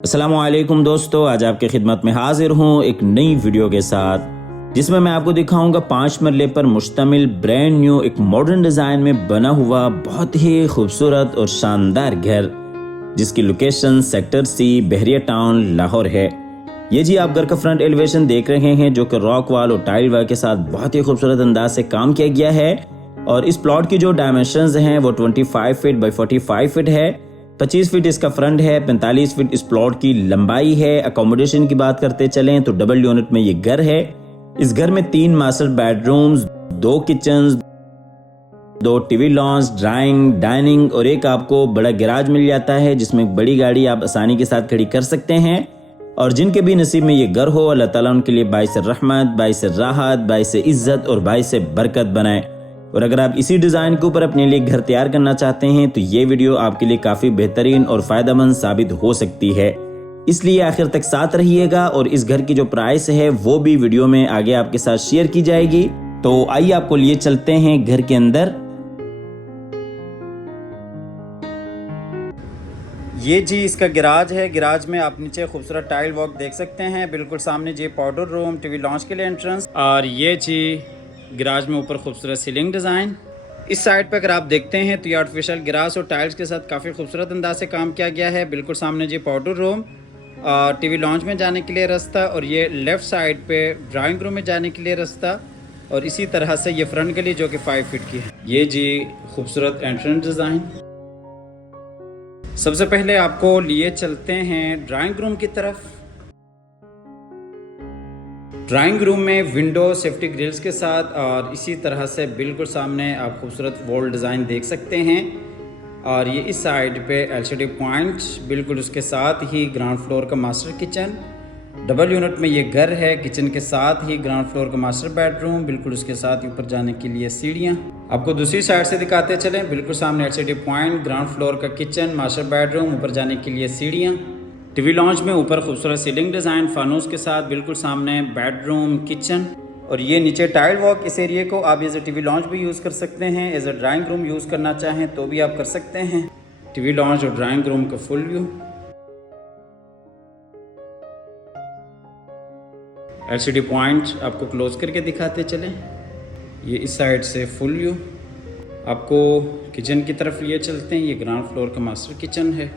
अस्सलामुअलैकुम दोस्तों, आज आपकी खिदमत में हाजिर हूँ एक नई वीडियो के साथ जिसमें मैं आपको दिखाऊंगा 5 मरले पर मुश्तमिल ब्रांड न्यू एक मॉडर्न डिज़ाइन में बना हुआ बहुत ही खूबसूरत और शानदार घर जिसकी लोकेशन सेक्टर सी बहरिया टाउन लाहौर है। ये जी आप घर का फ्रंट एलिवेशन देख रहे हैं जो कि रॉक वॉल और टाइल वर्क के साथ बहुत ही खूबसूरत अंदाज से काम किया गया है। और इस प्लॉट की जो डायमेंशंस हैं वो 25 फीट बाई 45 फीट है। 25 फीट इसका फ्रंट है, 45 फीट इस प्लॉट की लंबाई है। अकोमोडेशन की बात करते चलें तो डबल यूनिट में ये घर है। इस घर में 3 master bedrooms, 2 kitchen, 2 TV launch, drawing, dining और एक आपको बड़ा गैराज मिल जाता है जिसमें एक बड़ी गाड़ी आप आसानी के साथ खड़ी कर सकते हैं। और जिनके भी नसीब में ये घर हो, अल्लाह ताला उनके लिए बाइस रहमत, बाइस राहत, बाइस इज्जत और बाइस बरकत बनाए। और अगर आप इसी डिज़ाइन के ऊपर अपने लिए घर तैयार करना चाहते हैं तो ये वीडियो आपके लिए काफ़ी बेहतरीन और फ़ायदेमंद साबित हो सकती है, इसलिए आखिर तक साथ रहिएगा। और इस घर की जो प्राइस है वो भी वीडियो में आगे आपके साथ शेयर की जाएगी। तो आइए आपको लिए चलते हैं घर के अंदर। ये जी इसका गैराज है। गैराज में आप नीचे खूबसूरत टाइल वर्क देख सकते हैं। बिल्कुल सामने जी पाउडर रूम, टीवी लॉन्च के लिए एंट्रेंस। और ये जी गैराज में ऊपर खूबसूरत सीलिंग डिज़ाइन। इस साइड पे अगर आप देखते हैं तो ये आर्टिफिशियल ग्रास और टाइल्स के साथ काफ़ी खूबसूरत अंदाज से काम किया गया है। बिल्कुल सामने जी पाउडर रूम और टीवी लॉन्च में जाने के लिए रास्ता, और ये लेफ़्ट साइड पे ड्राइंग रूम में जाने के लिए रास्ता, और इसी तरह से ये फ्रंट गली जो कि 5 फीट की है। ये जी खूबसूरत एंट्रेंस डिज़ाइन। सबसे पहले आपको लिए चलते हैं ड्राइंग रूम की तरफ। ड्राइंग रूम में विंडो सेफ्टी ग्रिल्स के साथ, और इसी तरह से बिल्कुल सामने आप खूबसूरत वॉल डिज़ाइन देख सकते हैं। और ये इस साइड पे एलसीडी पॉइंट, बिल्कुल उसके साथ ही ग्राउंड फ्लोर का मास्टर किचन। डबल यूनिट में ये घर है। किचन के साथ ही ग्राउंड फ्लोर का मास्टर बेडरूम, बिल्कुल उसके साथ ऊपर जाने के लिए सीढ़ियाँ। आपको दूसरी साइड से दिखाते चलें। बिल्कुल सामने एलसीडी पॉइंट, ग्राउंड फ्लोर का किचन, मास्टर बेडरूम, ऊपर जाने के लिए सीढ़ियाँ। टीवी लॉन्च में ऊपर खूबसूरत सीलिंग डिज़ाइन फानूस के साथ, बिल्कुल सामने बेडरूम, किचन। और ये नीचे टाइल वॉक। इस एरिया को आप एज ए टीवी लॉन्च भी यूज़ कर सकते हैं, as a drawing room use करना चाहें तो भी आप कर सकते हैं। टीवी लॉन्च और ड्राइंग रूम का फुल व्यू। एलसीडी पॉइंट आपको क्लोज करके दिखाते चलें। ये इस साइड से फुल व्यू। आपको किचन की तरफ लिए चलते हैं। ये ग्राउंड फ्लोर का मास्टर किचन है।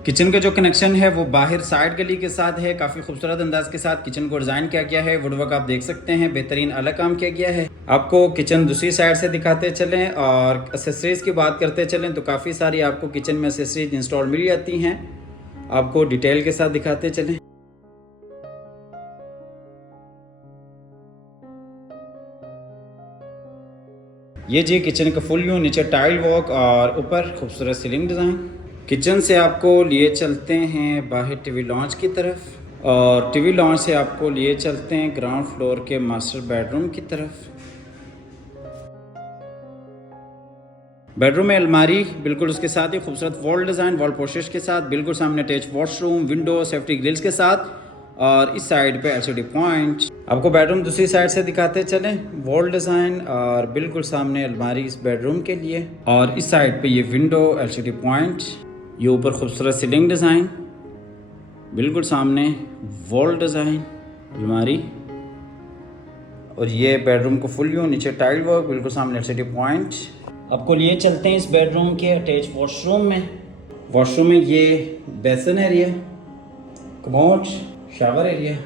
किचन का जो कनेक्शन है वो बाहर साइड गली के साथ है। काफ़ी खूबसूरत अंदाज के साथ किचन को डिज़ाइन किया गया है। वुडवर्क आप देख सकते हैं, बेहतरीन अलग काम किया गया है। आपको किचन दूसरी साइड से दिखाते चलें। और एसेसरीज़ की बात करते चलें तो काफ़ी सारी आपको किचन में एसेसरीज इंस्टॉल मिल जाती हैं। आपको डिटेल के साथ दिखाते चलें। ये जी किचन का फुल व्यू, नीचे टाइल वॉक और ऊपर खूबसूरत सीलिंग डिज़ाइन। किचन से आपको लिए चलते हैं बाहर टीवी लॉन्च की तरफ, और टीवी लॉन्च से आपको लिए चलते हैं ग्राउंड फ्लोर के मास्टर बेडरूम की तरफ। बेडरूम में अलमारी, बिल्कुल उसके साथ ही खूबसूरत वॉल डिज़ाइन, वॉल पोस्टर्स के साथ, बिल्कुल सामने attach washroom, window, safety grills के साथ, और इस साइड पे एलसीडी पॉइंट। आपको बेडरूम दूसरी साइड से दिखाते चलें। वॉल डिज़ाइन और बिल्कुल सामने अलमारी इस बेडरूम के लिए, और इस साइड पे ये विंडो, एलसीडी पॉइंट। ये ऊपर खूबसूरत सीलिंग डिज़ाइन, बिल्कुल सामने वॉल डिज़ाइन, अलमारी, और ये बेडरूम को फुल व्यू, नीचे टाइल वर्क, बिल्कुल सामने एलसीडी पॉइंट। आपको लिए चलते हैं इस बेडरूम के अटैच वॉशरूम में। वॉशरूम में ये basin area, commode, shower area.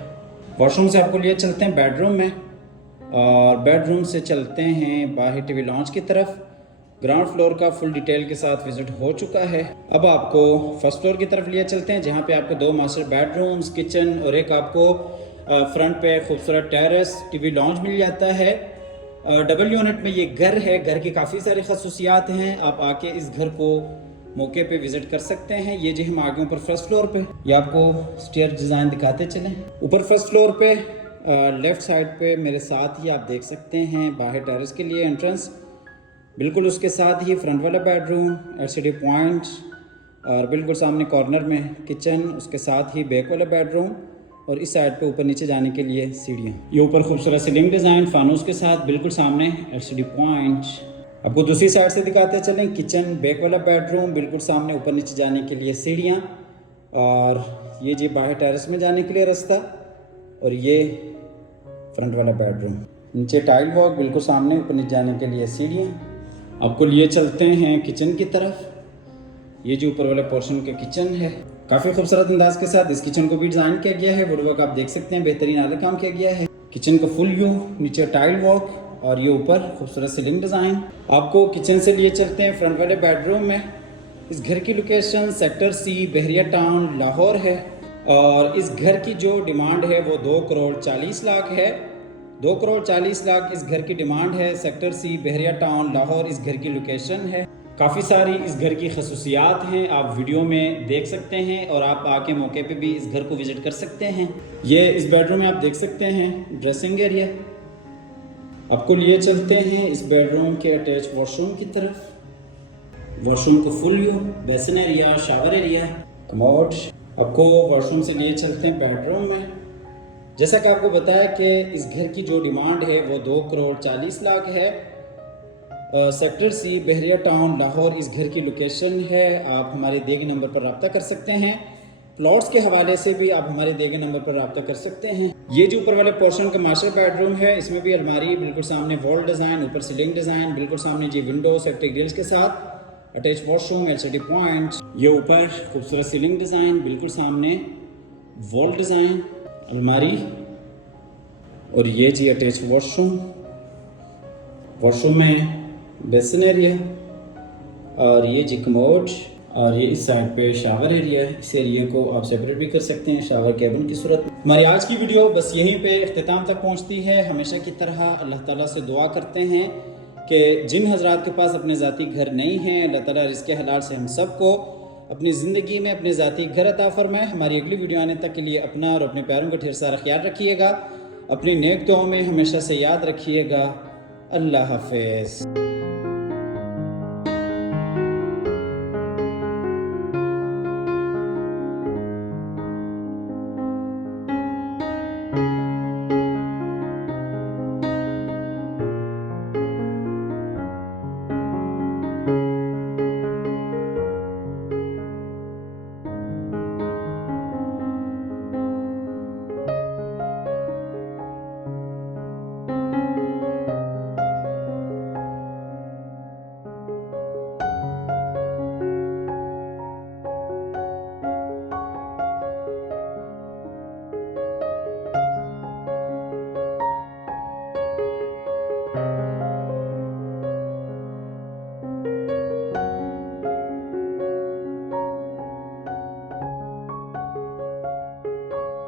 Washroom से आपको लिए चलते हैं बेडरूम में, और बेडरूम से चलते हैं बाहर टीवी लॉन्च की तरफ। ग्राउंड फ्लोर का फुल डिटेल के साथ विजिट हो चुका है। अब आपको फर्स्ट फ्लोर की तरफ लिए चलते हैं, जहाँ पे आपको 2 मास्टर बेडरूम्स, किचन और एक आपको फ्रंट पे खूबसूरत टेरेस, टीवी लॉन्च मिल जाता है। डबल यूनिट में ये घर है। घर की काफ़ी सारी खसूसियात हैं। आप आके इस घर को मौके पे विजिट कर सकते हैं। ये जी हम आगे ऊपर फर्स्ट फ्लोर पे, ये आपको स्टेयर डिज़ाइन दिखाते चलें। ऊपर फर्स्ट फ्लोर पे लेफ़्ट साइड पे मेरे साथ ही आप देख सकते हैं बाहर टेरेस के लिए एंट्रेंस। बिल्कुल उसके साथ ही फ्रंट वाला बेडरूम, एलसीडी पॉइंट, और बिल्कुल सामने कॉर्नर में किचन, उसके साथ ही बैक वाला बेडरूम, और इस साइड पे ऊपर नीचे जाने के लिए सीढ़ियाँ। ये ऊपर खूबसूरत सीलिंग डिज़ाइन फानूस के साथ, बिल्कुल सामने एलसीडी पॉइंट। आपको दूसरी साइड से दिखाते चलें। किचन बैक वाला बेडरूम, बिल्कुल सामने ऊपर नीचे जाने के लिए सीढ़ियाँ, और ये जी बाहर टेरेस में जाने के लिए रास्ता, और ये फ्रंट वाला बेडरूम। नीचे टाइल वॉक, बिल्कुल सामने ऊपर नीचे जाने के लिए सीढ़ियाँ। आपको लिए चलते हैं किचन की तरफ। ये जो ऊपर वाले पोर्शन का किचन है, काफ़ी खूबसूरत अंदाज के साथ इस किचन को भी डिज़ाइन किया गया है। वुडवर्क आप देख सकते हैं, बेहतरीन आला काम किया गया है। किचन का फुल व्यू, नीचे टाइल वॉक और ये ऊपर खूबसूरत सीलिंग डिज़ाइन। आपको किचन से लिए चलते हैं फ्रंट वाले बेडरूम में। इस घर की लोकेशन सेक्टर C, बहरिया टाउन, लाहौर है, और इस घर की जो डिमांड है वो 2 करोड़ 40 लाख है। 2 करोड़ 40 लाख इस घर की डिमांड है। सेक्टर C, बहरिया टाउन, लाहौर इस घर की लोकेशन है। काफ़ी सारी इस घर की खसूसियात हैं, आप वीडियो में देख सकते हैं, और आप आके मौके पे भी इस घर को विज़िट कर सकते हैं। ये इस बेडरूम में आप देख सकते हैं ड्रेसिंग एरिया। आपको लिए चलते हैं इस बेडरूम के अटैच वॉशरूम की तरफ। वॉशरूम का full view, basin area, shower area, commode. आपको वॉशरूम से लिए चलते हैं बेडरूम में। जैसा कि आपको बताया कि इस घर की जो डिमांड है वो 2 करोड़ 40 लाख है। सेक्टर C, बहरिया टाउन, लाहौर इस घर की लोकेशन है। आप हमारे दिए गए नंबर पर रब्ता कर सकते हैं। प्लॉट्स के हवाले से भी आप हमारे दिए गए नंबर पर रब्ता कर सकते हैं। ये जो ऊपर वाले पोर्शन का मास्टर बेडरूम है, इसमें भी अलमारी, बिल्कुल सामने वॉल डिज़ाइन, ऊपर सीलिंग डिज़ाइन, बिल्कुल सामने जी विंडो सेफ्टी ग्रिल्स के साथ अटैच वॉशरूम, LCD पॉइंट। ये ऊपर खूबसूरत सीलिंग डिज़ाइन, बिल्कुल सामने वॉल डिज़ाइन, अलमारी, और ये जी अटैच वॉशरूम। वॉशरूम में बेसिन एरिया, और ये जी कमोड, और ये इस साइड पे शावर एरिया है। इस एरिया को आप सेपरेट भी कर सकते हैं शावर कैबिन की सूरत में। हमारी आज की वीडियो बस यहीं पे इख्तिताम तक पहुंचती है। हमेशा की तरह अल्लाह ताला से दुआ करते हैं कि जिन हजरात के पास अपने ज़ाती घर नहीं हैं, अल्लाह ताला रिज़्क़ हलाल से हम सबको अपनी ज़िंदगी में अपने ज़ाती घर अता फरमाए। हमारी अगली वीडियो आने तक के लिए अपना और अपने प्यारों का ढेर सारा ख्याल रखिएगा। अपनी नेक दुआओं में हमेशा से याद रखिएगा। अल्लाह हाफ़िज़।